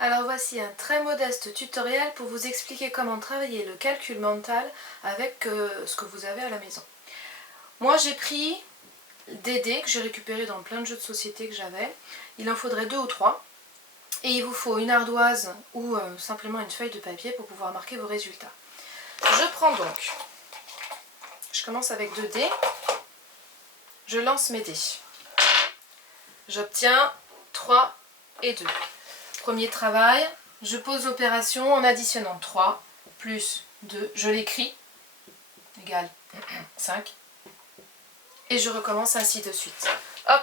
Alors voici un très modeste tutoriel pour vous expliquer comment travailler le calcul mental avec ce que vous avez à la maison. Moi j'ai pris des dés que j'ai récupérés dans plein de jeux de société que j'avais. Il en faudrait 2 ou 3. Et il vous faut une ardoise ou simplement une feuille de papier pour pouvoir marquer vos résultats. Je prends donc, je commence avec 2 dés, je lance mes dés. J'obtiens 3 et 2. Premier travail, je pose l'opération en additionnant 3 plus 2, je l'écris, égale 5. Et je recommence ainsi de suite. Hop,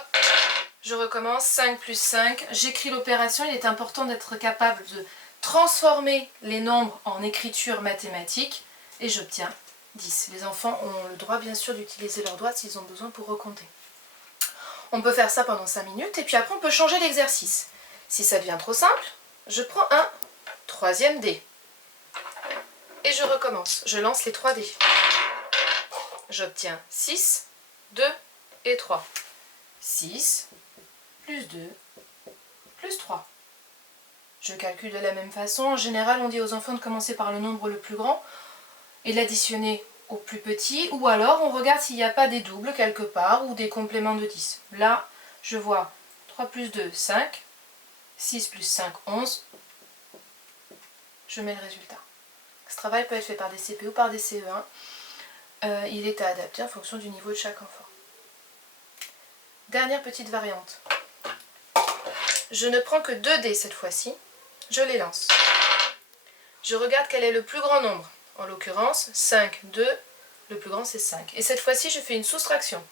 je recommence 5 plus 5, j'écris l'opération. Il est important d'être capable de transformer les nombres en écriture mathématique et j'obtiens 10. Les enfants ont le droit bien sûr d'utiliser leurs doigts s'ils ont besoin pour recompter. On peut faire ça pendant 5 minutes et puis après on peut changer l'exercice. Si ça devient trop simple, je prends un troisième dé et je recommence. Je lance les 3 dés. J'obtiens 6, 2 et 3. 6 plus 2 plus 3. Je calcule de la même façon. En général, on dit aux enfants de commencer par le nombre le plus grand et l'additionner au plus petit, ou alors on regarde s'il n'y a pas des doubles quelque part ou des compléments de 10. Là, je vois 3 plus 2, 5, 6 plus 5, 11. Je mets le résultat. Ce travail peut être fait par des CP ou par des CE1. Il est à adapter en fonction du niveau de chaque enfant. Dernière petite variante. Je ne prends que 2 dés cette fois-ci. Je les lance. Je regarde quel est le plus grand nombre. En l'occurrence, 5, 2, le plus grand c'est 5. Et cette fois-ci, je fais une soustraction.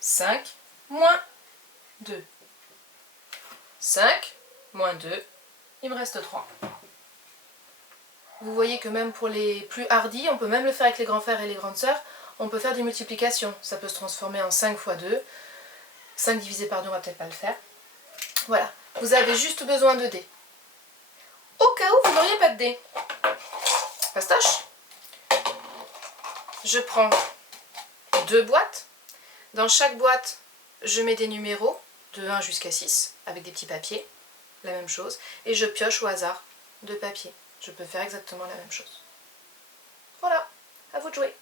5 moins 2. 5 moins 2, il me reste 3. Vous voyez que même pour les plus hardis, on peut même le faire avec les grands frères et les grandes sœurs, on peut faire des multiplications. Ça peut se transformer en 5 fois 2. 5 divisé par 2, on ne va peut-être pas le faire. Voilà, vous avez juste besoin de dés. Au cas où vous n'auriez pas de dés. Fastoche. Je prends 2 boîtes. Dans chaque boîte, je mets des numéros de 1 jusqu'à 6 avec des petits papiers, la même chose, et je pioche au hasard 2 papiers. Je peux faire exactement la même chose. Voilà, à vous de jouer.